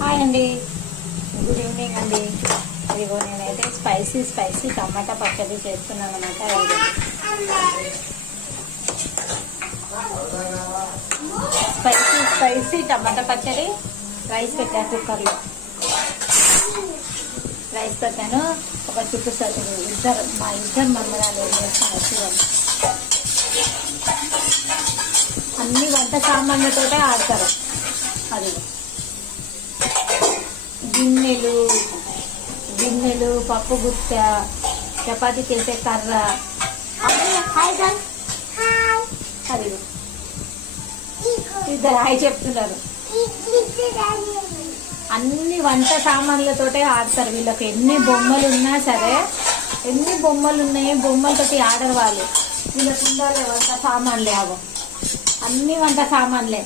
Hi అండి, good evening అండి. ఇదిగో నేనైతే స్పైసీ టమాటా పచ్చడి చేస్తున్నాను అన్నమాట. స్పైసీ టమాటా పచ్చడి రైస్ పెట్టాను, కుక్కర్లో రైస్ పెట్టాను. ఒక చుట్టూ మా ఇద్దరు మమ్మరాలు చేస్తున్నారు. అన్ని వంట సామాన్లతోటే ఆడతారు. అది గిన్నెలు, పప్పు గుత్త, చపాతీ చేసే కర్ర, అది ఇద్దరు హాయ్ చెప్తున్నారు. అన్ని వంట సామాన్లతోటే ఆడతారు. వీళ్ళకి ఎన్ని బొమ్మలు ఉన్నా సరే, ఎన్ని బొమ్మలు ఉన్నాయి, బొమ్మలతోటి ఆడరు వాళ్ళు. వీళ్ళకు ఉండాలి వంట సామాన్లే. అవ అన్ని వంట సామాన్లే.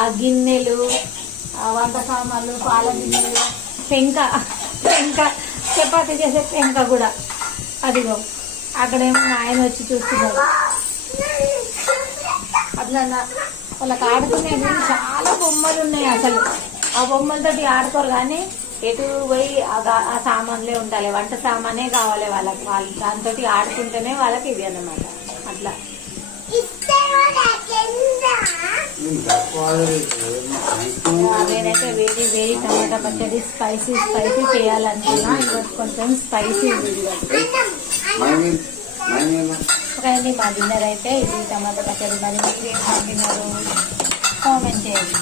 ఆ గిన్నెలు, వంట సామాన్లు, పాల గిన్నెలు, పెంక చపాతీ చేసే పెంక కూడా. అదిగో అక్కడేమో ఆయన వచ్చి చూస్తున్నారు. అట్లా వాళ్ళకి ఆడుకునేవి చాలా బొమ్మలు ఉన్నాయి. అసలు ఆ బొమ్మలతోటి ఆడుకోరు, కానీ ఎటు పోయి ఆ సామాన్లే ఉండాలి, వంట సామానే కావాలి వాళ్ళకి. వాళ్ళు దాంతో ఆడుకుంటేనే వాళ్ళకి ఇది అన్నమాట. అట్లా నేనైతే వేడి టమాటా పచ్చడి స్పైసీ చేయాలనుకున్నా. ఈరోజు కొంచెం స్పైసీ ఓకే. మా డిన్నర్ అయితే ఇది టమాటా పచ్చడి. మరి మీరేం తిన్నారు కామెంట్ చేయండి.